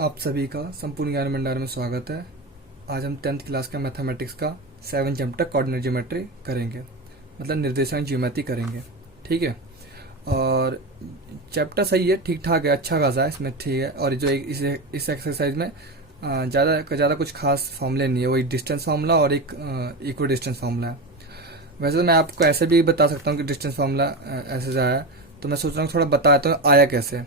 आप सभी का संपूर्ण ज्ञान भंडार में स्वागत है। आज हम 10th क्लास का मैथमेटिक्स का 7 चैप्टर कोऑर्डिनेट ज्योमेट्री करेंगे, मतलब निर्देशांक ज्योमेट्री करेंगे। ठीक है, और चैप्टर सही है, ठीक ठाक है, अच्छा खासा है इसमें। ठीक है, और जो इस एक्सरसाइज में ज़्यादा कुछ खास फॉर्मूले नहीं है, वही डिस्टेंस फार्मूला और एक इक्वल डिस्टेंस फार्मूला है। वैसे तो मैं आपको ऐसे भी बता सकता हूँ कि डिस्टेंस फार्मूला ऐसे से आया, तो मैं सोच रहा हूँ थोड़ा बताता हूँ आया कैसे।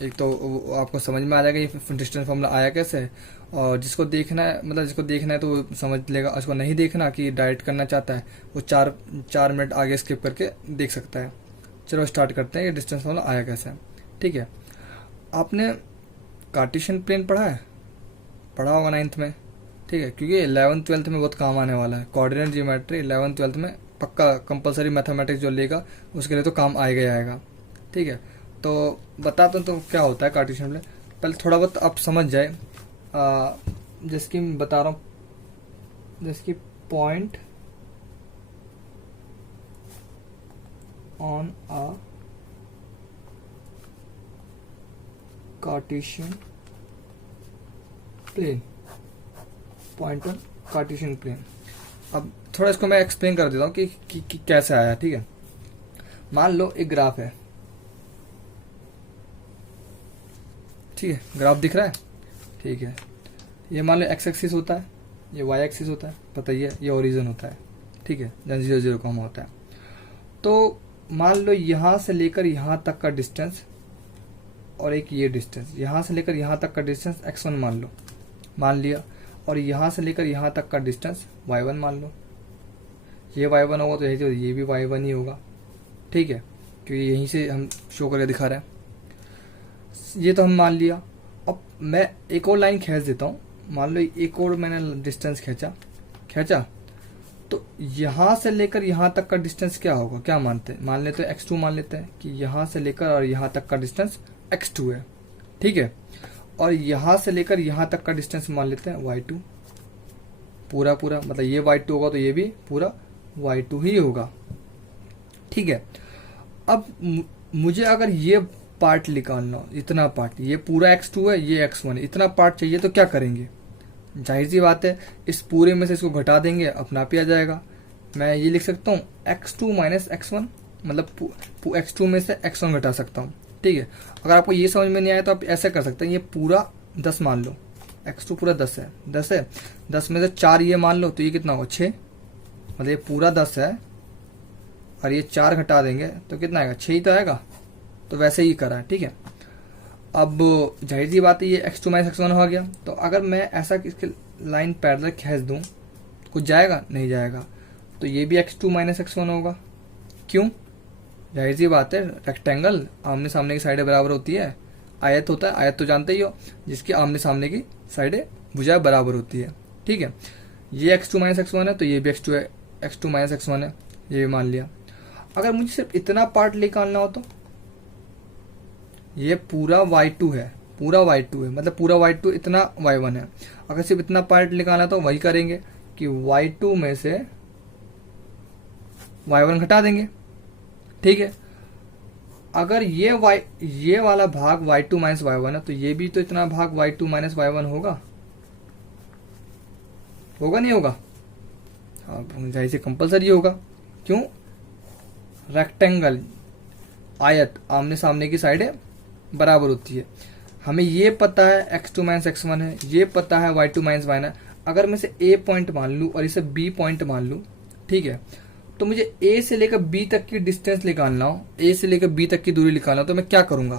एक तो वो आपको समझ में आ जाएगा ये डिस्टेंस फार्मूला आया कैसे, और जिसको देखना है, मतलब जिसको देखना है तो वो समझ लेगा, उसको नहीं देखना कि डायरेक्ट करना चाहता है वो 4 मिनट आगे स्किप करके देख सकता है। चलो स्टार्ट करते हैं, ये डिस्टेंस फार्मूला आया कैसे। ठीक है, आपने कार्टेशियन प्लेन पढ़ा होगा 9th में। ठीक है, क्योंकि 11th-12th में बहुत काम आने वाला है। कोऑर्डिनेट ज्योमेट्री 11th-12th में पक्का कंपलसरी मैथमेटिक्स जो लेगा उसके लिए तो काम आएगा ही आएगा। ठीक है, तो बताता हूँ तो क्या होता है कार्टेशियन प्लेन। पहले थोड़ा बहुत आप समझ जाए, जिसकी मैं बता रहा हूँ, जिसकी point on a Cartesian plane, point on Cartesian plane. अब थोड़ा इसको मैं एक्सप्लेन कर देता हूँ कि कैसे आया। ठीक है, मान लो एक ग्राफ है। ठीक है, ग्राफ दिख रहा है। ठीक है, ये मान लो एक्स एक्सिस होता है, ये वाई एक्सिस होता है, पता ही है, ये ओरिजिन होता है। ठीक है, जहाँ 0 0 कॉम होता है। तो मान लो यहाँ से लेकर यहाँ तक का डिस्टेंस और एक ये डिस्टेंस, यहाँ से लेकर यहाँ तक का डिस्टेंस x1 मान लिया, और यहाँ से लेकर यहाँ तक का डिस्टेंस y1 मान लो। ये y1 होगा तो ये भी y1 ही होगा। ठीक है, क्योंकि यहीं से हम शो करके दिखा रहे हैं। ये तो हम मान लिया। अब मैं एक और लाइन खींच देता हूँ। मान लो एक और मैंने डिस्टेंस खींचा तो यहाँ से लेकर यहाँ तक का डिस्टेंस क्या होगा, क्या मानते हैं? मान लेते हैं x2, मान लेते हैं कि यहाँ से लेकर और यहाँ तक का डिस्टेंस x2 है। ठीक है, और यहाँ से लेकर यहाँ तक का डिस्टेंस मान लेते हैं y2, पूरा मतलब ये y2 होगा तो ये भी पूरा y2 ही होगा। ठीक है, अब मुझे अगर ये पार्ट निकालना हो, इतना पार्ट, ये पूरा x2 है, ये x1 है, इतना पार्ट चाहिए तो क्या करेंगे? जाहिर सी बात है, इस पूरे में से इसको घटा देंगे, अपना आप ही आ जाएगा। मैं ये लिख सकता हूँ x2 माइनस x1, मतलब x2 में से x1 घटा सकता हूँ। ठीक है, अगर आपको ये समझ में नहीं आया तो आप ऐसे कर सकते हैं, ये पूरा 10 मान लो, x2 पूरा 10 है, 10 में से 4 ये मान लो तो ये कितना होगा, 6, मतलब ये पूरा 10 है और ये 4 घटा देंगे तो कितना आएगा, 6 ही तो आएगा। तो वैसे ही करा है। ठीक है, अब जाहिर सी बात है ये x2 माइनस x1 हो गया। तो अगर मैं ऐसा इसके लाइन पैरेलल खींच दूं, कुछ जाएगा? नहीं जाएगा। तो ये भी x2 माइनस x1 होगा। क्यों? जाहिर सी बात है, रेक्टेंगल आमने सामने की साइडें बराबर होती है। आयत होता है, आयत तो जानते ही हो, जिसकी आमने सामने की साइडें भुजाएं बराबर होती है। ठीक है, ये x2 माइनस x1 है तो ये भी x2 माइनस x1 है, ये भी मान लिया। अगर मुझे सिर्फ इतना पार्ट निकालना हो तो ये पूरा y2 है, मतलब पूरा y2 इतना y1 है। अगर सिर्फ इतना पार्ट निकालना तो वही करेंगे कि y2 में से y1 घटा देंगे। ठीक है, अगर ये वाला भाग y2 माइनस y1 है तो ये भी तो इतना भाग y2 माइनस y1 होगा नहीं होगा? जाहिर से कंपलसरी होगा। क्यों? रेक्टेंगल, आयत, आमने सामने की साइडें बराबर होती है। हमें ये पता है x2 माइनस x1 है, ये पता है y2 माइनस y1 है। अगर मैं इसे a पॉइंट मान लूँ और इसे b पॉइंट मान लूँ, ठीक है, तो मुझे a से लेकर b तक की डिस्टेंस निकालना हो, a से लेकर b तक की दूरी निकालना हो, तो मैं क्या करूंगा?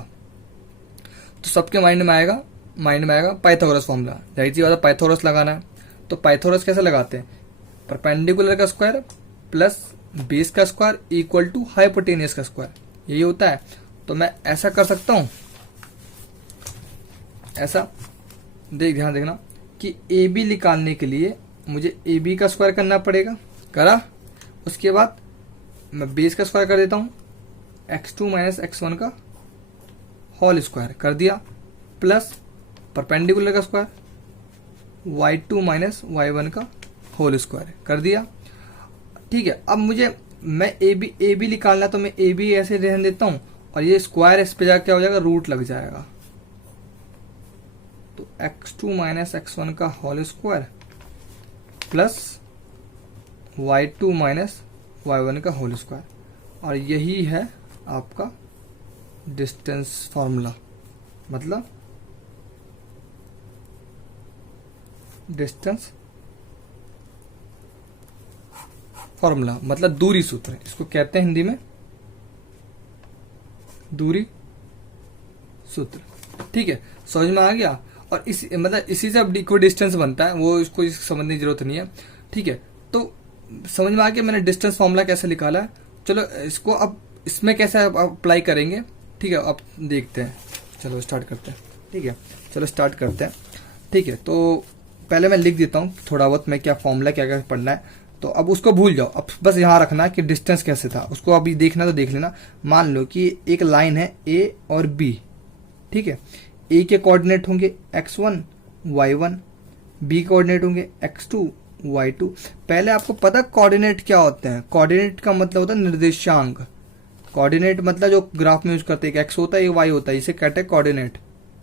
तो सबके माइंड में आएगा पाइथागोरस फॉर्मूला। जाहिर सी बात है, पाइथागोरस लगाना है। तो पाइथागोरस कैसे लगाते हैं? परपेंडिकुलर का स्क्वायर प्लस बेस का स्क्वायर इक्वल टू हाइपोटेनियस का स्क्वायर, यही होता है। तो मैं ऐसा कर सकता हूं, ऐसा ध्यान देखना कि ए बी निकालने के लिए मुझे ए बी का स्क्वायर करना पड़ेगा। करा, उसके बाद मैं बेस का स्क्वायर कर देता हूं, x2 माइनस x1 का होल स्क्वायर कर दिया, प्लस परपेंडिकुलर का स्क्वायर y2 माइनस y1 का होल स्क्वायर कर दिया। ठीक है, अब मुझे मैं ए बी निकालना, तो मैं ए बी ऐसे रहने देता हूं और ये स्क्वायर इस पे जाकर क्या हो जाएगा, रूट लग जाएगा। तो x2 माइनस x1 का whole square plus y2 minus y1 का होल स्क्वायर, और यही है आपका डिस्टेंस फॉर्मूला, मतलब डिस्टेंस फॉर्मूला मतलब दूरी सूत्र, इसको कहते हैं हिंदी में दूरी सूत्र। ठीक है, समझ में आ गया। और इसी मतलब इसी से अब इक्वी डिस्टेंस बनता है, वो इसको समझने की जरूरत नहीं है। ठीक है, तो समझ में आ गया मैंने डिस्टेंस फॉर्मूला कैसे निकाला है। चलो इसको अब इसमें कैसे अप्लाई करेंगे, ठीक है, अब देखते हैं। चलो स्टार्ट करते हैं। ठीक है, चलो स्टार्ट करते हैं। ठीक है, तो पहले मैं लिख देता हूँ थोड़ा बहुत मैं क्या फॉर्मूला क्या क्या पढ़ना है, तो अब उसको भूल जाओ, अब बस यहाँ रखना कि डिस्टेंस कैसे था, उसको अभी देखना तो देख लेना। मान लो कि एक लाइन है ए और बी, ठीक है, ए के कोऑर्डिनेट होंगे x1 y1, बी के कोऑर्डिनेट होंगे x2 y2। पहले आपको पता कोऑर्डिनेट क्या होते हैं? कोऑर्डिनेट का मतलब होता है निर्देशांक। कोऑर्डिनेट मतलब जो ग्राफ में यूज करते हैं, एक x होता है एक y होता है, इसे कहते हैं कोऑर्डिनेट।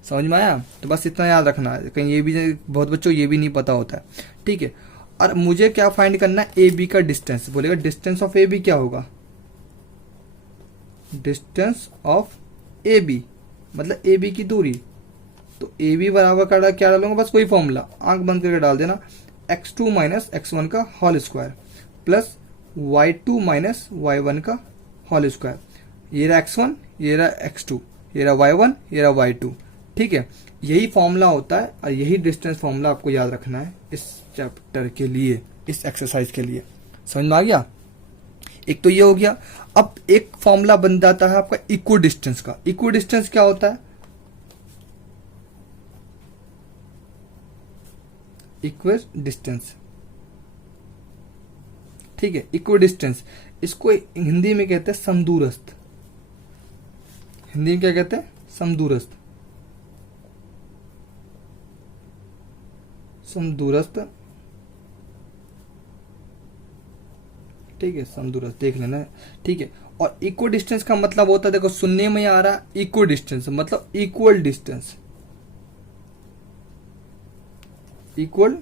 समझ में आया? तो बस इतना याद रखना है, कहीं ये भी बहुत बच्चों ये भी नहीं पता होता है। ठीक है, और मुझे क्या फाइंड करना है? ए बी का डिस्टेंस। बोलेगा डिस्टेंस ऑफ ए बी क्या होगा? डिस्टेंस ऑफ ए बी मतलब ए बी की दूरी। तो ए बी बराबर का क्या डालूंगा? बस कोई फॉर्मूला आंख बंद करके डाल देना, x2 माइनस x1 का whole square plus y2 minus y1 का होल स्क्वायर। ये रहा x1, ये रहा x2, ये रहा y1, ये रहा y2। ठीक है, यही फॉर्मूला होता है और यही डिस्टेंस फॉर्मूला आपको याद रखना है इस चैप्टर के लिए, इस एक्सरसाइज के लिए। समझ में आ गया? एक तो ये हो गया। अब एक फॉर्मूला बन जाता है आपका इक्वी डिस्टेंस का। इक्वी डिस्टेंस क्या होता है? इक्वी डिस्टेंस, ठीक है, इक्वी डिस्टेंस इसको हिंदी में कहते हैं समदूरस्थ। हिंदी में क्या कहते हैं? समदूरस्थ। समदूरस्थ, ठीक है, समदूरस्थ देख लेना। ठीक है, और इक्वी डिस्टेंस का मतलब होता है, देखो सुनने में आ रहा इक्वी डिस्टेंस मतलब इक्वल डिस्टेंस, इक्वल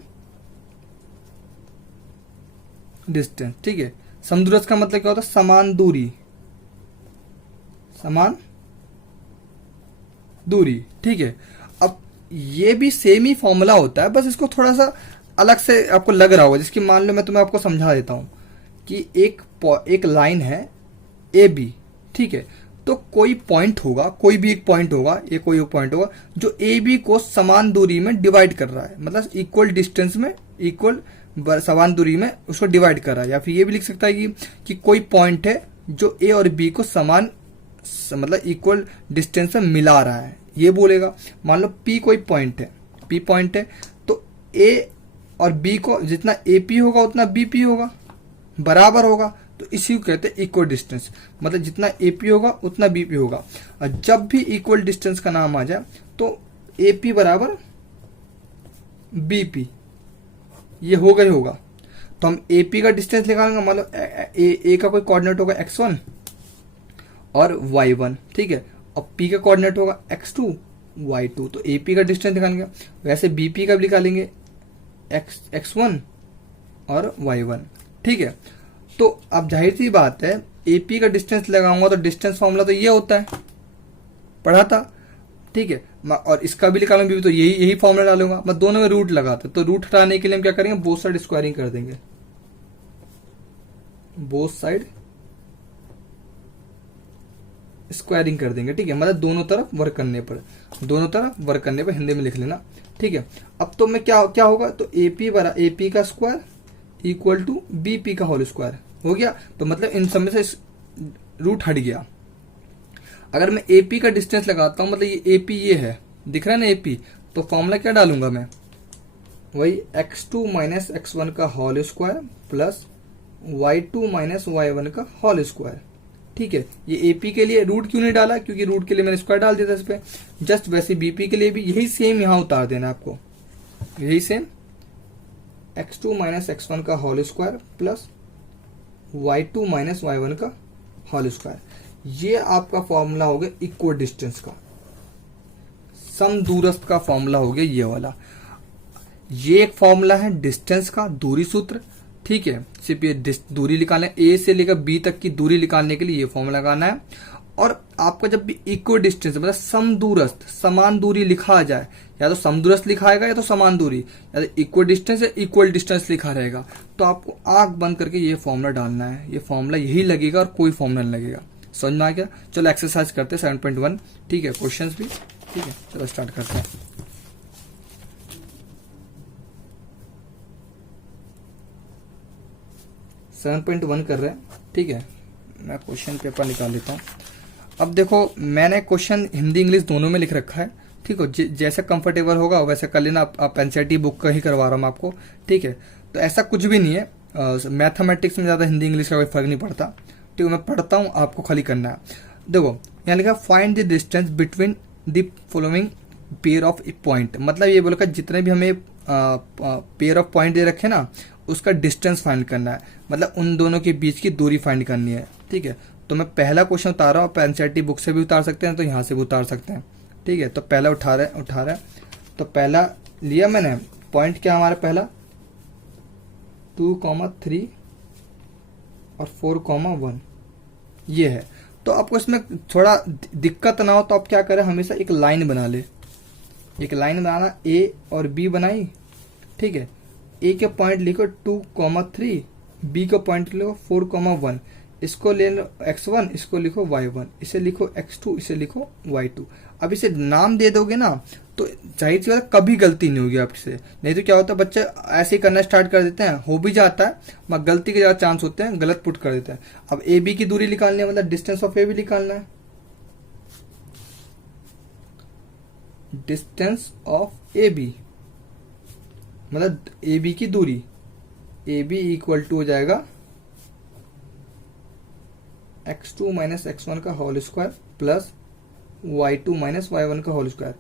डिस्टेंस। ठीक है, समदूरस्थ का मतलब क्या होता है? समान दूरी, समान दूरी। ठीक है, अब ये भी सेम ही फॉर्मूला होता है, बस इसको थोड़ा सा अलग से आपको लग रहा होगा। जिसकी मान लो मैं तुम्हें आपको समझा देता हूं कि एक लाइन है ए बी, ठीक है, तो कोई पॉइंट होगा, कोई भी एक पॉइंट होगा, ये कोई एक पॉइंट होगा जो ए बी को समान दूरी में डिवाइड कर रहा है, मतलब इक्वल डिस्टेंस में, इक्वल समान दूरी में उसको डिवाइड कर रहा है। या फिर ये भी लिख सकता है कि कोई पॉइंट है जो ए और बी को समान मतलब इक्वल डिस्टेंस में मिला रहा है, ये बोलेगा। मान लो पी कोई पॉइंट है, पी पॉइंट है, तो ए और बी को जितना ए पी होगा उतना बी पी होगा, बराबर होगा, तो इसी को कहते हैं इक्वल डिस्टेंस। मतलब जितना ए पी होगा उतना बी पी होगा। और जब भी इक्वल डिस्टेंस का नाम आ जाए तो ए पी बराबर बी पी, ये होगा ही होगा। तो हम ए पी का डिस्टेंस निकालेंगे। मान लो ए का कोई कोऑर्डिनेट होगा x1 और y1, ठीक है, और p का कोऑर्डिनेट होगा x2 y2, तो AP का डिस्टेंस निकालेंगे। वैसे BP का भी निकालेंगे x1 और y1, ठीक है। तो अब जाहिर सी बात है AP का डिस्टेंस लगाऊंगा तो डिस्टेंस फॉर्मूला तो ये होता है, पढ़ा था, ठीक है। और इसका भी निकालूंगा भी तो यही फॉर्मूला डालूंगा। मैं दोनों में रूट लगाता, तो रूट हटाने के लिए हम क्या करेंगे? बोथ साइड स्क्वायरिंग कर देंगे, बोथ साइड स्क्वायरिंग कर देंगे, ठीक है। मतलब दोनों तरफ वर्क करने पर, दोनों तरफ वर्क करने पर हिंदी में लिख लेना, ठीक है। अब तो मैं क्या होगा? तो AP का स्क्वायर इक्वल टू BP का होल स्क्वायर हो गया। तो मतलब इन सब में से रूट हट गया। अगर मैं AP का डिस्टेंस लगाता हूं, मतलब ये AP ये है, दिख रहा है ना AP, तो फॉर्मूला क्या डालूंगा मैं? वही x2 माइनस x1 का whole square plus y2 minus y1 का होल स्क्वायर, ठीक है। ये AP के लिए रूट क्यों नहीं डाला? क्योंकि रूट के लिए मैंने स्क्वायर डाल दिया था इस पे। जस्ट वैसे BP के लिए भी यही सेम यहां उतार देना आपको, यही सेम x2 माइनस x1 का whole square plus y2 minus y1 का होल स्क्वायर। ये आपका फॉर्मूला हो गया इक्वल डिस्टेंस का। समदूरस्थ का फॉर्मूला हो गया ये वाला। ये एक फॉर्मूला है डिस्टेंस का, दूरी सूत्र, ठीक है। सिर्फ ये दूरी निकालने, ए से लेकर बी तक की दूरी निकालने के लिए ये फॉर्मूला लगाना है। और आपका जब भी इक्व डिस्टेंस मतलब समदूरस्थ, समान दूरी लिखा जाए, या तो समदूरस्थ लिखा आएगा या तो समान दूरी, या तो इक्वल डिस्टेंस या इक्वल डिस्टेंस लिखा रहेगा, तो आपको आंख बंद करके ये फॉर्मूला डालना है। ये फॉर्मूला यही लगेगा और कोई फॉर्मूला नहीं लगेगा। समझ में आ गया? चलो एक्सरसाइज करते हैं 7.1, ठीक है, क्वेश्चंस भी, ठीक है। चलो स्टार्ट करते हैं। सेवन 7.1 कर रहे हैं, ठीक है। मैं क्वेश्चन पेपर निकाल लेता हूँ। अब देखो, मैंने क्वेश्चन हिंदी इंग्लिश दोनों में लिख रखा है, ठीक है। जैसे कंफर्टेबल होगा वैसे कर लेना। आप एनसीईआरटी बुक का ही करवा रहा हूँ मैं आपको, ठीक है। तो ऐसा कुछ भी नहीं है, मैथमेटिक्स में ज़्यादा हिंदी इंग्लिश का कोई फर्क नहीं पड़ता, ठीक है। मैं पढ़ता हूँ, आपको खाली करना है। देखो यहाँ लिखा find the distance between the following pair of point. मतलब ये बोलेगा जितने भी हमें पेयर ऑफ पॉइंट दे रखे ना, उसका डिस्टेंस फाइंड करना है, मतलब उन दोनों के बीच की दूरी फाइंड करनी है, ठीक है। तो मैं पहला क्वेश्चन उतार रहा हूँ, आप एनसीईआरटी बुक से भी उतार सकते हैं, तो यहाँ से भी उतार सकते हैं, ठीक है। तो पहला उठा रहे तो पहला लिया मैंने, पॉइंट क्या हमारा पहला 2,3 और 4,1 ये है। तो आपको इसमें थोड़ा दिक्कत ना हो तो आप क्या करें, हमेशा एक लाइन बना ले। एक लाइन बनाना, ए और बी बनाई, ठीक है। ए के पॉइंट लिखो 2,3, बी का पॉइंट लिखो 4,1, इसको ले लो x1, इसको लिखो y1, इसे लिखो x2, इसे लिखो y2। अब इसे नाम दे दोगे ना तो जाहिर सी बात कभी गलती नहीं होगी आपसे। नहीं तो क्या होता है, बच्चे ऐसे ही करना स्टार्ट कर देते हैं, हो भी जाता है, मगर गलती के ज्यादा चांस होते हैं, गलत पुट कर देते हैं। अब ए बी की दूरी निकालनी है, मतलब डिस्टेंस ऑफ ए बी निकालना है। डिस्टेंस ऑफ ए बी मतलब ए बी की दूरी, ए बी इक्वल टू हो जाएगा x2 माइनस x1 का whole square plus y2 minus y1 का होल स्क्वायर।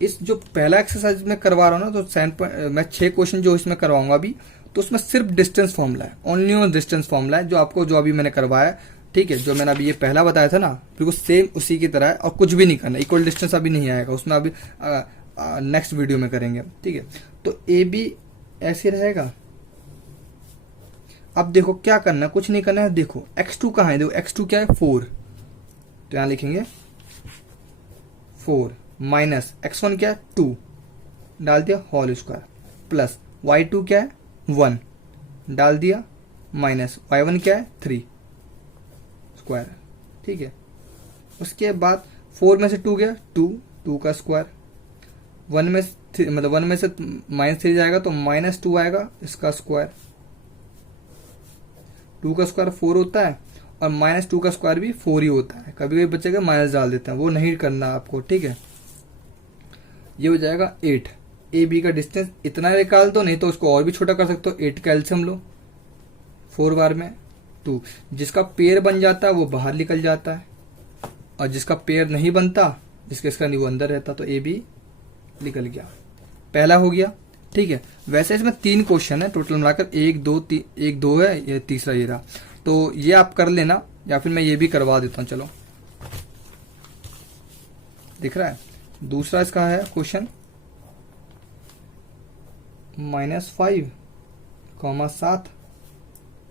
इस जो पहला एक्सरसाइज में करवा रहा हूँ ना, तो मैं 6 क्वेश्चन जो इसमें करवाऊंगा अभी, तो उसमें सिर्फ डिस्टेंस फॉर्मूला है, ओनली डिस्टेंस फॉर्मूला है, जो आपको जो अभी मैंने करवाया, ठीक है। जो मैंने अभी ये पहला बताया था ना, बिल्कुल सेम उसी की तरह है, और कुछ भी नहीं करना। इक्वल डिस्टेंस अभी नहीं आएगा उसमें, अभी नेक्स्ट वीडियो में करेंगे, ठीक है। तो ए बी ऐसे रहेगा। अब देखो क्या करना है, कुछ नहीं करना है। देखो x2 कहाँ है, देखो x2 क्या है 4, तो यहां लिखेंगे 4 माइनस x1 क्या है 2, डाल दिया होल स्क्वायर, प्लस y2 क्या है 1, डाल दिया, माइनस y1 क्या है 3 स्क्वायर, ठीक है। उसके बाद 4 में से 2 गया 2 का स्क्वायर, 1 में मतलब 1 में से -3 जाएगा तो -2 आएगा, इसका स्क्वायर। 2 का स्क्वायर 4 होता है, और -2 का स्क्वायर भी 4 ही होता है। कभी कभी बच्चे का माइनस डाल देते हैं, वो नहीं करना आपको, ठीक है। ये हो जाएगा 8। ए बी का डिस्टेंस इतना निकाल दो, नहीं तो उसको और भी छोटा कर सकते हो। 8 का एलसीएम लो, 4 बार में 2, जिसका पेयर बन जाता है वो बाहर निकल जाता है, और जिसका पेयर नहीं बनता, जिसका इसका नहीं, वो अंदर रहता। तो ए बी निकल गया, पहला हो गया, ठीक है। वैसे इसमें 3 क्वेश्चन है टोटल मिलाकर, 1 2 है, ये तीसरा ये रहा। तो ये आप कर लेना, या फिर मैं ये भी करवा देता हूं। चलो दिख रहा है। दूसरा इसका है क्वेश्चन -5, -7,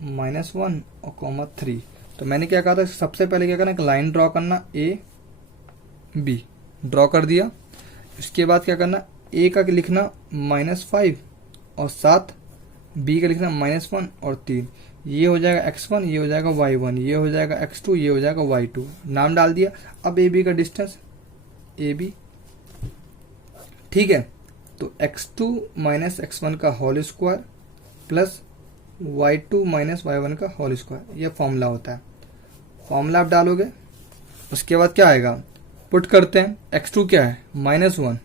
-1 और -3। तो मैंने क्या कहा था, सबसे पहले क्या करना, एक लाइन ड्रॉ करना, ए बी ड्रॉ कर दिया। इसके बाद क्या करना, ए का लिखना -5 और 7, बी का लिखना -1 और 3। ये हो जाएगा x1, ये हो जाएगा y1, ये हो जाएगा x2, ये हो जाएगा y2। नाम डाल दिया। अब ए बी का डिस्टेंस ए बी, ठीक है। तो x2 माइनस x1 का whole square plus y2 minus y1 का होल स्क्वायर, ये फॉर्मूला होता है। फॉर्मूला आप डालोगे, उसके बाद क्या आएगा, पुट करते हैं। x2 क्या है -1,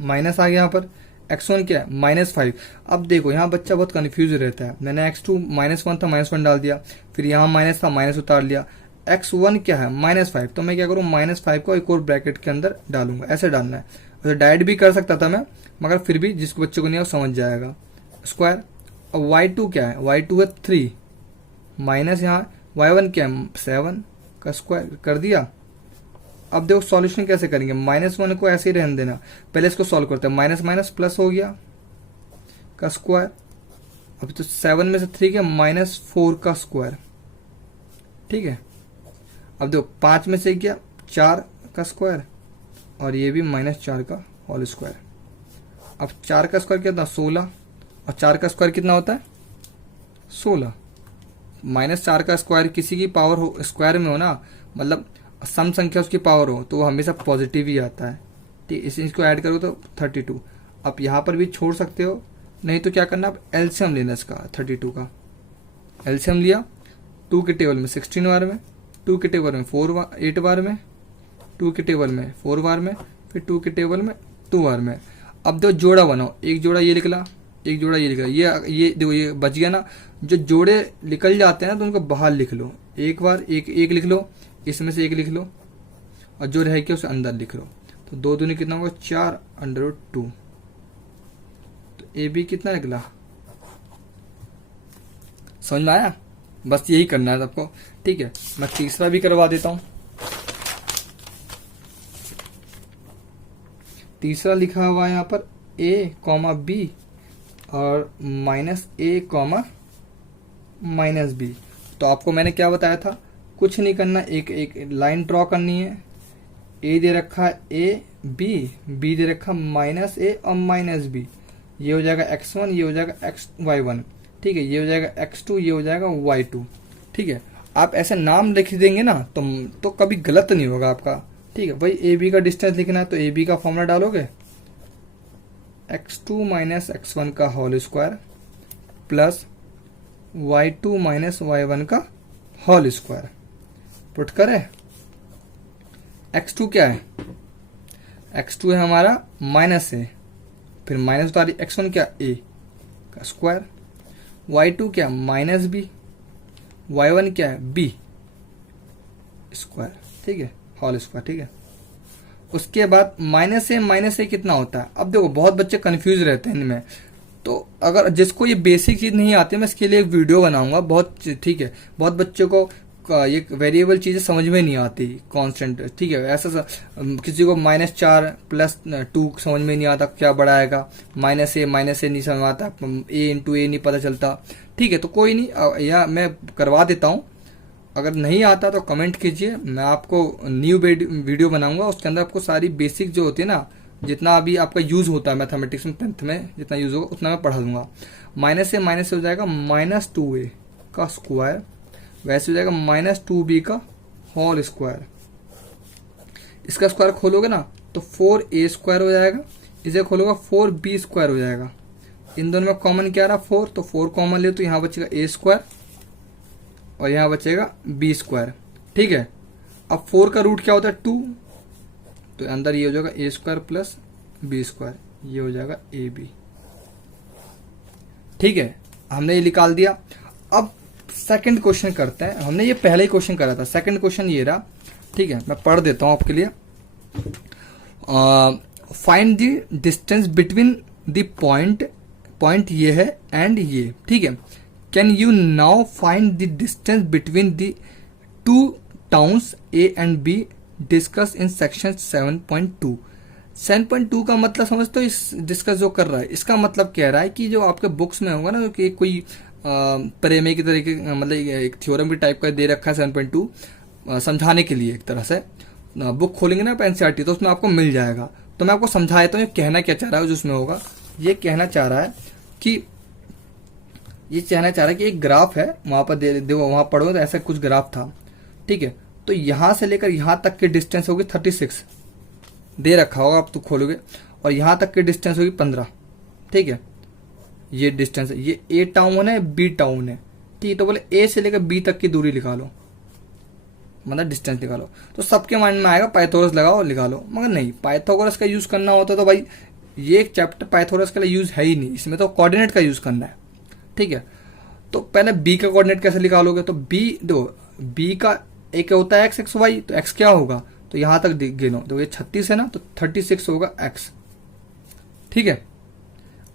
माइनस आ गया यहाँ पर। x1 क्या है -5। अब देखो यहाँ बच्चा बहुत कंफ्यूज रहता है। मैंने x2 -1 था, -1 डाल दिया, फिर यहाँ माइनस था, माइनस उतार लिया। x1 क्या है -5, तो मैं क्या करूँ, -5 को एक और ब्रैकेट के अंदर डालूंगा, ऐसे डालना है। तो डायरेक्ट भी कर सकता था मैं, मगर फिर भी जिसको बच्चे को नहीं है वो समझ जाएगा। स्क्वायर। और y2 क्या है, y2 है 3, माइनस यहाँ y1 क्या है 7 का स्क्वायर कर दिया, अब देखो सॉल्यूशन कैसे करेंगे, -1 को ऐसे ही रहने देना, पहले इसको सॉल्व करते हैं, माइनस माइनस प्लस हो गया का स्क्वायर, अब तो 7 में से 3 के -4 का स्क्वायर, ठीक है। अब देखो 5 में से गया 4 का स्क्वायर और ये भी -4 का होल स्क्वायर। अब 4 का स्क्वायर कितना 16 और 4 का स्क्वायर कितना होता है 16। -4 का स्क्वायर किसी की पावर हो स्क्वायर में हो ना, मतलब सम संख्या उसकी पावर हो तो वो हमेशा पॉजिटिव ही आता है, ठीक। इसको ऐड करो तो 32। अब यहाँ पर भी छोड़ सकते हो, नहीं तो क्या करना, अब एलसीएम लेना इसका 32 का। एलसीएम लिया 2 के टेबल में 16 बार में, 2 के टेबल में 8 बार में, 2 के टेबल में 4 बार में, फिर 2 के टेबल में 2 बार में। अब दो जोड़ा बनाओ, एक जोड़ा ये निकला, एक जोड़ा ये निकला, ये देखो ये बच गया ना। जो जोड़े निकल जाते हैं ना तो उनको बाहर लिख लो, एक बार एक लिख लो, इसमें से एक लिख लो और जो रह गया उसे अंदर लिख लो। तो 2 दूनी कितना होगा 4/2। तो ए बी कितना निकला, समझ में आया? बस यही करना है सबको, ठीक है। मैं तीसरा भी करवा देता हूं। तीसरा लिखा हुआ है यहाँ पर a, b और -a, -b। तो आपको मैंने क्या बताया था, कुछ नहीं करना, एक लाइन ड्रॉ करनी है। a दे रखा है a b दे रखा -a और -b। ये हो जाएगा x1, ये हो जाएगा y1, ठीक है। ये हो जाएगा x2, ये हो जाएगा y2, ठीक है। आप ऐसे नाम लिख देंगे ना तो कभी गलत नहीं होगा आपका, ठीक है। भाई ए बी का डिस्टेंस लिखना है तो ए बी का फॉर्मूला डालोगे x2 - x1 का whole square plus y2 - y1 का होल स्क्वायर। पुट करें, x2 क्या है, x2 है हमारा -a, फिर माइनस उतारी, x1 क्या a का स्क्वायर, y2 क्या -b, y1 क्या है b स्क्वायर, ठीक है, होल स्क्वायर, ठीक है। उसके बाद -a कितना होता है। अब देखो बहुत बच्चे कंफ्यूज रहते हैं इनमें, तो अगर जिसको ये बेसिक चीज नहीं आती, मैं इसके लिए एक वीडियो बनाऊंगा बहुत, ठीक है। बहुत बच्चों को ये वेरिएबल चीजें समझ में नहीं आती, कांस्टेंट, ठीक है। ऐसा किसी को -4 + 2 समझ में नहीं आता, क्या बढ़ाएगा, -a नहीं समझ में आता, a × a नहीं पता चलता, ठीक है। तो कोई नहीं, या मैं करवा देता हूं। अगर नहीं आता तो कमेंट कीजिए, मैं आपको न्यू वीडियो बनाऊंगा, उसके अंदर आपको सारी बेसिक जो होती है ना, जितना अभी आपका यूज होता है मैथमेटिक्स में 10th में जितना यूज होगा उतना मैं पढ़ा दूंगा। -a हो जाएगा -2a का स्क्वायर, वैसे हो जाएगा -2b का होल स्क्वायर। इसका स्क्वायर खोलोगे ना तो 4a² हो जाएगा, इसे खोलोगे 4b² हो जाएगा। इन दोनों में कॉमन क्या रहा 4, तो 4 कॉमन ले तो यहाँ बचेगा a² और यहाँ बचेगा b², ठीक है। अब 4 का रूट क्या होता है 2, तो अंदर ये हो जाएगा a² प्लस b², ये हो जाएगा ab, ठीक है। हमने ये निकाल दिया। अब सेकंड क्वेश्चन करते हैं, हमने ये पहले ही क्वेश्चन करा था, सेकंड क्वेश्चन ये रहा, ठीक है। मैं पढ़ देता हूं आपके लिए। Find the distance between the point ये है एंड ये, ठीक है। Can you now find the distance between the 2 towns A and B discuss in section 7.2। 7.2 का मतलब समझते हो, इस डिस्कस जो कर रहा है इसका मतलब कह रहा है कि जो आपके बुक्स में होगा ना कि कोई प्रमेय की तरीके, मतलब एक थ्योरम की टाइप का दे रखा है 7.2 समझाने के लिए, एक तरह से बुक खोलेंगे ना एनसीईआरटी तो उसमें आपको मिल जाएगा। तो मैं आपको समझा देता हूँ ये कहना क्या चाह रहा है, जो उसमें होगा ये कहना चाह रहा है कि एक ग्राफ है, वहां पर देखो वहां पढ़ो तो ऐसा कुछ ग्राफ था, ठीक है। तो यहां से लेकर यहां तक की डिस्टेंस होगी 36 दे रखा होगा, आप तो खोलोगे, और यहां तक की डिस्टेंस होगी 15, ठीक है। ये डिस्टेंस है, ये A टाउन है B टाउन है, ठीक है। तो बोले A से लेकर B तक की दूरी निकालो, मतलब डिस्टेंस निकालो। तो सबके माइंड में आएगा पाइथागोरस लगाओ और निकालो, मगर नहीं, पाइथागोरस का यूज करना होता तो भाई ये एक चैप्टर पाइथागोरस के लिए यूज है ही नहीं, इसमें तो कोऑर्डिनेट का यूज करना है, ठीक है। तो पहले B का कोऑर्डिनेट कैसे निकालोगे, तो B का एक होता है x y, तो x क्या होगा, तो यहां तक गिनो, तो ये 36 है ना, तो 36 होगा x, ठीक है।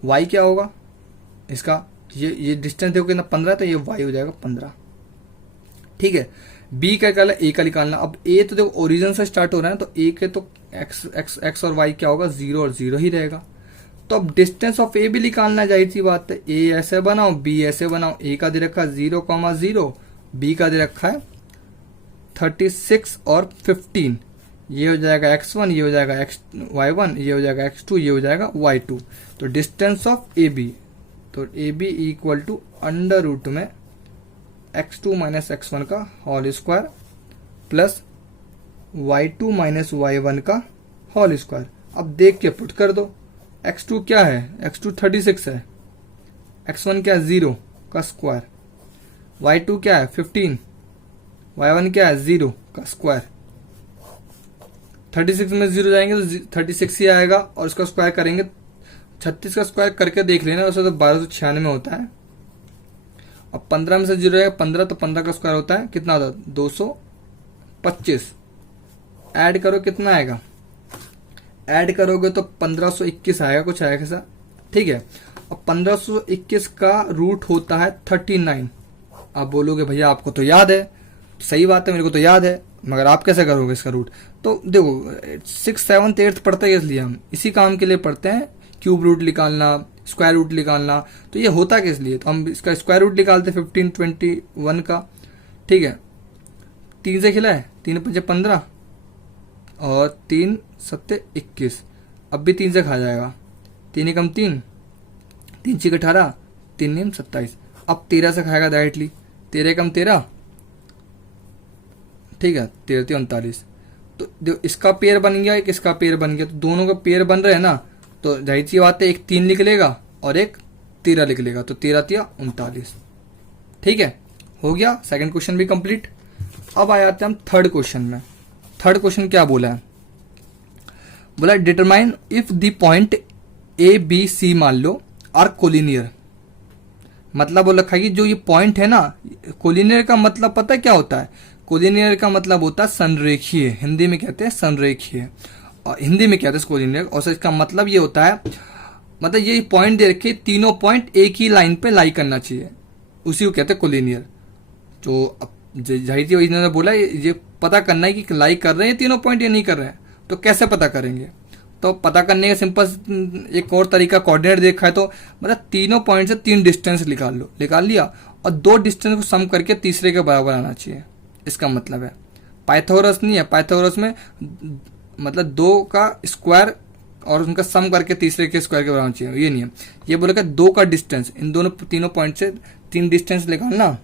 y क्या होगा इसका, ये डिस्टेंस देखो कितना 15, तो ये y हो जाएगा 15, ठीक है। बी का निकालना, ए का निकालना। अब ए तो देखो ओरिजिन से स्टार्ट हो रहा है, तो ए के तो एक्स और वाई क्या होगा, 0 और 0 ही रहेगा। तो अब डिस्टेंस ऑफ ए भी निकालना, जाहिर सी बात है। ए ऐसे बनाओ, बी ऐसे बनाओ। ए का दे रखा है 0,0, बी का दे रखा है 36 और 15। ये हो जाएगा x1, ये हो जाएगा y1, ये हो जाएगा x2, ये हो जाएगा y2। तो डिस्टेंस ऑफ ए बी, तो A B equal to under root में x2 माइनस x1 का whole square plus y2 minus y1 का होल स्क्वायर। अब देख के पुट कर दो। x2 क्या है, x2 36 है, x1 क्या है 0 का स्क्वायर, y2 क्या है 15, y1 क्या है 0 का स्क्वायर। 36 में 0 जाएंगे तो 36 ही आएगा, और इसका स्क्वायर करेंगे 36 का स्क्वायर करके देख लेना, वैसे तो 1296 होता है। अब 15 में से 0 जाएगा 15, तो 15 का स्क्वायर होता है कितना होता है 225। ऐड करो कितना आएगा, ऐड करोगे तो 1521 आएगा, कुछ आएगा ऐसा, ठीक है। अब 1521 का रूट होता है 39। आप बोलोगे भैया आपको तो याद है, सही बात है, मेरे को तो याद है, मगर आप कैसे करोगे इसका रूट। तो देखो 6, 7, 8 पढ़ते हैं, इसलिए हम इसी काम के लिए पढ़ते हैं, क्यूब रूट निकालना, स्क्वायर रूट निकालना। तो ये होता किस लिए, तो हम इसका स्क्वायर रूट निकालते 15, 21 का, ठीक है। 3 से खिला है, 3 5 15 और 3 7 21। अब भी 3 से खा जाएगा, 3 एकम 3, 3 6 18, 3 9 27। अब 13 से खाएगा डायरेक्टली, 13 एकम 13, ठीक है, 13 39। तो जो इसका पेयर बन गया, एक इसका पेयर बन गया, तो दोनों का पेयर बन रहे हैं ना, तो जाहिर सी बात है एक 3 लिख लेगा और एक 13 लिख लेगा, तो 13 3 39, ठीक है, हो गया। सेकंड क्वेश्चन भी कंप्लीट। अब आ जाते हैं हम थर्ड क्वेश्चन में। थर्ड क्वेश्चन क्या बोला है, बोला determine if the point A B C मान लो आर कोलिनियर। मतलब बोल रखा है कि जो ये पॉइंट है ना, कोलिनियर का मतलब पता है क्या होता है, कोलिनियर का मतलब होता है संरेखीय, हिंदी में कहते हैं संरेखीय, और हिंदी में कहते हैं कोलिनियर। और इसका मतलब ये होता है, मतलब ये पॉइंट दे रखे, तीनों पॉइंट एक ही लाइन पे लाई करना चाहिए, उसी को कहते हैं कोलिनियर। तो जाहिर सी इन्होंने बोला ये पता करना है कि लाई कर रहे हैं तीनों पॉइंट या नहीं कर रहे हैं। तो कैसे पता करेंगे, तो पता करने का सिंपल एक और तरीका, कोऑर्डिनेट देखा है तो मतलब तीनों पॉइंट से 3 डिस्टेंस निकाल लो, निकाल लिया, और 2 डिस्टेंस को सम करके तीसरे के बराबर आना चाहिए, इसका मतलब है। पाइथागोरस नहीं है, पाइथागोरस में मतलब 2 का स्क्वायर और उनका सम करके तीसरे के स्क्वायर के बराबर चाहिए, ये नहीं है। ये बोलेगा 2 का डिस्टेंस, इन दोनों तीनों पॉइंट से 3 डिस्टेंस निकालना,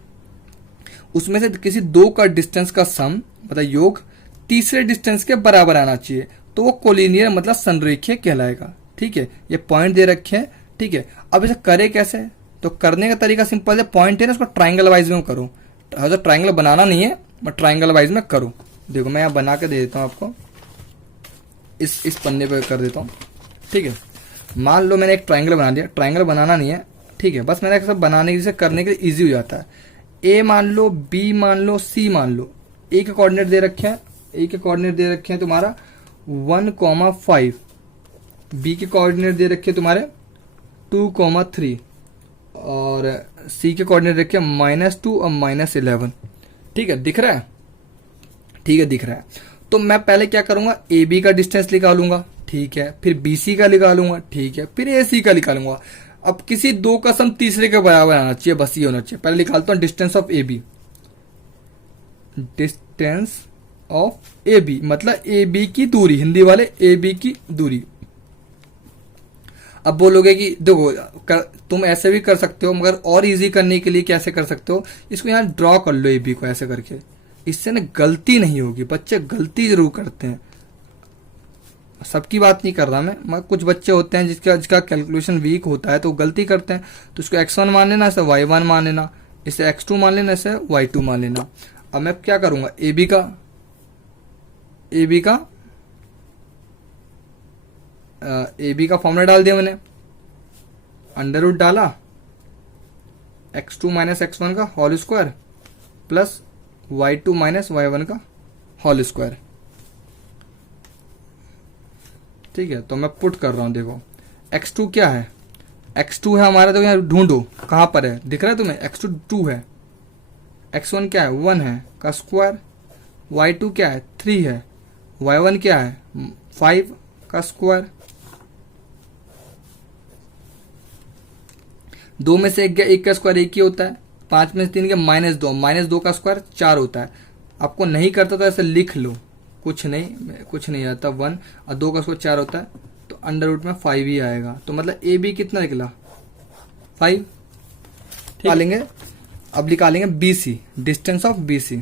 उसमें से किसी 2 का डिस्टेंस का सम मतलब योग तीसरे डिस्टेंस के बराबर आना चाहिए, तो वो कोलिनियर मतलब संरेखीय कहलाएगा, ठीक है। ये पॉइंट दे रखे हैं, ठीक है। अब इसे करे कैसे, तो करने का तरीका सिंपल है, पॉइंट है ना उसको ट्राइंगल वाइज में करो। तो ट्राइंगल बनाना नहीं है, मैं ट्राइंगल वाइज में करो। देखो मैं यहाँ बना के दे देता हूँ आपको, इस पन्ने पे कर देता हूँ, ठीक है। मान लो मैंने एक ट्राइंगल बना दिया, ट्राइंगल बनाना नहीं है, ठीक है, बस मैंने सब बनाने से करने के लिए ईजी हो जाता है। ए मान लो, बी मान लो, सी मान लो। ए के कोऑर्डिनेट दे रखे हैं, ए के कोऑर्डिनेट दे रखे हैं तुम्हारा 1,5, बी के कोऑर्डिनेट दे रखे हैं तुम्हारे 2,3, और सी के कोऑर्डिनेट रखे हैं -2 और -11, ठीक है, दिख रहा है, ठीक है, दिख रहा है। तो मैं पहले क्या करूंगा, ए बी का डिस्टेंस निकालूंगा, ठीक है, फिर बी सी का निकालूंगा, ठीक है, फिर ए सी का निकालूंगा। अब किसी 2 का सम तीसरे के बराबर आना चाहिए, बस ये होना चाहिए। पहले निकालता हूं distance of A B, distance of A B मतलब ए बी की दूरी, हिंदी वाले ए बी की दूरी। अब बोलोगे कि देखो तुम ऐसे भी कर सकते हो, मगर और इजी करने के लिए कैसे कर सकते हो, इसको यहाँ ड्रॉ कर लो ए बी को ऐसे करके, इससे ना गलती नहीं होगी। बच्चे गलती जरूर करते हैं, सबकी बात नहीं कर रहा मैं, मगर कुछ बच्चे होते हैं जिसका कैलकुलेशन वीक होता है तो गलती करते हैं। तो इसको x1 मान लेना, इसे y1 मान लेना, इसे x2 मान लेना, इसे y2 मान लेना। अब मैं क्या करूंगा, ए बी का फॉर्मूला डाल दिया मैंने, अंडर रूट डाला x2 माइनस x1 का whole square plus y2 minus y1 का होल स्क्वायर, ठीक है। तो मैं पुट कर रहा हूं, देखो x2 क्या है, x2 है हमारा, तो यहाँ ढूंढो कहां पर है, दिख रहा है तुम्हें, x2 2 है, x1 क्या है 1 है का स्क्वायर, y2 क्या है 3 है, y1 क्या है 5 का स्क्वायर। दो में से एक गया, एक का स्क्वायर एक ही होता है, 5 में से 3 गया -2 का स्क्वायर 4 होता है। आपको नहीं करता तो ऐसे लिख लो, कुछ नहीं आता, 1 और 2 का स्क्वायर 4 होता है, तो अंडर रूट में 5 ही आएगा। तो मतलब ए बी कितना निकला 5। निकालेंगे, अब निकालेंगे B C, distance of B C.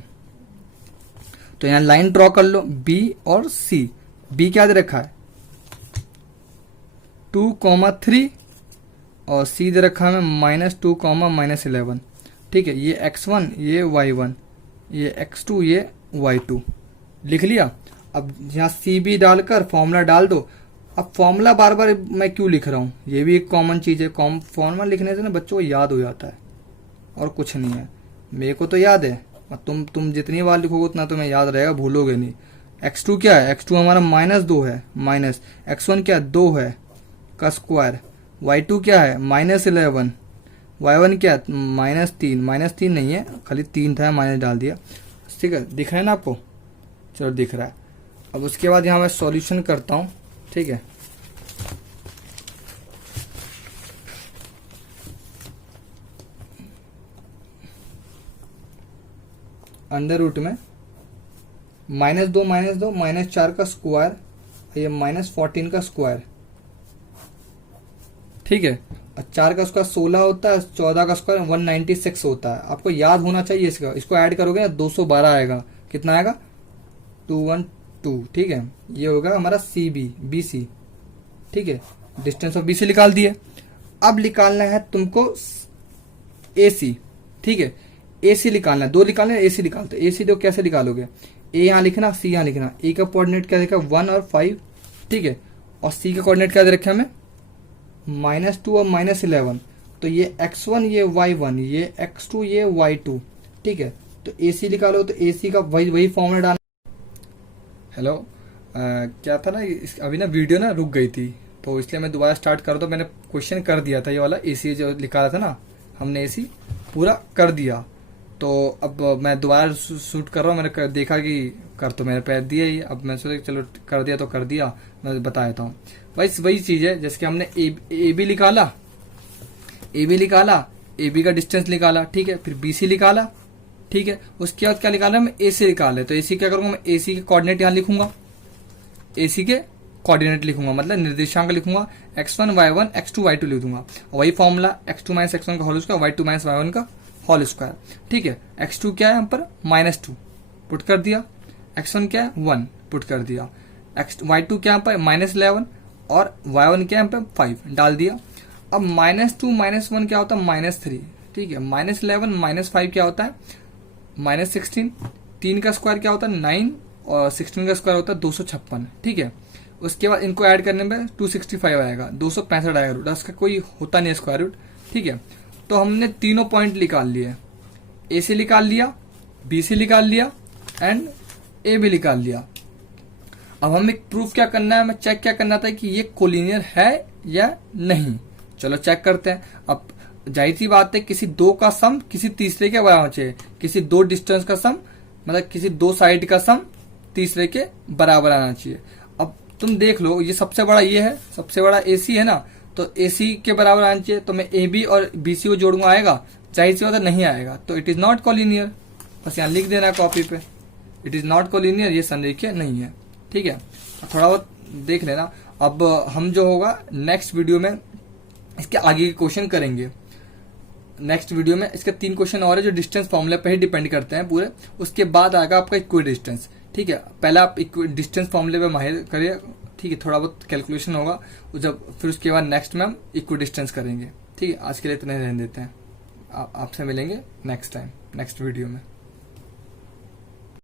तो यहां लाइन ड्रॉ कर लो बी और सी। बी क्या दे रखा है 2,3 और सी दे रखा है -2, -11। ठीक है, ये x1 ये y1 ये x2 ये y2 लिख लिया। अब यहाँ सी बी डालकर फॉर्मूला डाल दो। अब फॉर्मूला बार बार मैं क्यों लिख रहा हूँ, ये भी एक कॉमन चीज है। फॉर्मूला लिखने से ना बच्चों को याद हो जाता है और कुछ नहीं है। मेरे को तो याद है, और तुम जितनी बार लिखोगे उतना तुम्हें याद रहेगा, भूलोगे नहीं। x2 क्या है, x2 हमारा -2 है, माइनस x1 क्या 2 है का स्क्वायर, y2 क्या है -11, y1 क्या -3 नहीं है, खाली 3 था माइनस डाल दिया। ठीक है, दिख रहा है ना आपको, चलो दिख रहा है। अब उसके बाद यहाँ मैं सॉल्यूशन करता हूँ। ठीक है, अंडर रूट में -2 -4 का स्क्वायर, ये -14 का स्क्वायर। ठीक है, और 4 का स्क्वायर 16 होता है, 14 का स्क्वायर 196 होता है। आपको याद होना चाहिए इसको ऐड करोगे ना 212 आएगा। कितना आएगा 212। ठीक है, ये होगा हमारा सी बी बी सी। ठीक है, डिस्टेंस ऑफ बी सी निकाल दिए। अब निकालना है तुमको ए सी। ठीक है, ए सी निकालना है, 2 निकालना है, ए सी निकालते। ए सी दो कैसे निकालोगे, ए यहाँ लिखना सी यहाँ लिखना। ए का कोऑर्डिनेट क्या देखा 1 और 5। ठीक है, और सी का कोऑर्डिनेट क्या दे रखा है हमें -2 और -11। तो ये x1 ये y1 ये x2 ये y2। ठीक है, तो ए सी निकालो, तो ए सी का वही फॉर्मूला डालना। हेलो, क्या था ना, अभी ना वीडियो ना रुक गई थी, तो इसलिए मैं दोबारा स्टार्ट कर दो। मैंने क्वेश्चन कर दिया था, ये वाला ए सी जो लिखा था ना, हमने ए सी पूरा कर दिया। तो अब मैं दोबारा शूट कर रहा हूँ। मैंने देखा कि कर तो मेरे पैर दिया ही, अब मैं सोचा चलो कर दिया तो कर दिया, मैं बता देता हूँ। वही चीज है, जैसे कि हमने ए बी निकाला, ए बी का डिस्टेंस निकाला। ठीक है, फिर बी सी निकाला। ठीक है, उसके बाद क्या निकाला मैं ए सी निकाले। तो ए सी क्या करूंगा मैं, ए सी के कोऑर्डिनेट यहाँ लिखूंगा, ए सी के कोऑर्डिनेट लिखूंगा, मतलब निर्देशांक लिखूंगा, x1 y1 x2 y2 लिख दूंगा। वही फॉर्मूला x2 - x1 का होल स्क्वायर, y2 - y1 का होल स्क्वायर। ठीक है, x2 क्या है यहाँ पर -2 पुट कर दिया, x1 क्या है 1 पुट कर दिया, y2 क्या यहाँ पर -11 और y1 क्या यहाँ पर 5 डाल दिया। अब -2 - 1 क्या होता है -3। ठीक है, -11 - 5 क्या होता है -16। 3 का स्क्वायर क्या होता है 9 और 16 का स्क्वायर होता है 256। ठीक है, उसके बाद इनको ऐड करने में 265 आएगा, 265 आएगा रूट, इसका कोई होता नहीं है स्क्वायर रूट। ठीक है, तो हमने तीनों पॉइंट निकाल लिए, ए सी निकाल लिया, बी सी निकाल लिया एंड ए भी निकाल लिया। अब हमें प्रूफ क्या करना है, हमें चेक क्या करना था कि ये कोलिनियर है या नहीं। चलो चेक करते हैं। अब जाहिर सी बात है, किसी दो का सम किसी तीसरे के बराबर चाहिए, किसी दो डिस्टेंस का सम मतलब किसी दो साइड का सम तीसरे के बराबर आना चाहिए। अब तुम देख लो, ये सबसे बड़ा ये है, सबसे बड़ा ए सी है ना, तो ए सी के बराबर आना चाहिए। तो मैं ए बी और बी सी को जोड़ूंगा, आएगा? जाहिर सी बात है नहीं आएगा, तो इट इज नॉट कोलिनियर। बस यहाँ लिख देना कॉपी पे, इट इज नॉट कोलिनियर, ये संरेखीय नहीं है। ठीक है, थोड़ा बहुत देख लेना। अब हम जो होगा नेक्स्ट वीडियो में इसके आगे के क्वेश्चन करेंगे। नेक्स्ट वीडियो में इसके 3 क्वेश्चन और है जो डिस्टेंस फॉर्मूले पे ही डिपेंड करते हैं पूरे। उसके बाद आएगा आपका इक्वी डिस्टेंस। ठीक है, पहले आप डिस्टेंस फॉर्मूले पे माहिर करिए। ठीक है, थोड़ा बहुत कैलकुलेशन होगा जब, फिर उसके बाद नेक्स्ट में हम इक्वी डिस्टेंस करेंगे। ठीक है, आज के लिए इतने रहने देते हैं, आपसे मिलेंगे नेक्स्ट टाइम नेक्स्ट वीडियो में।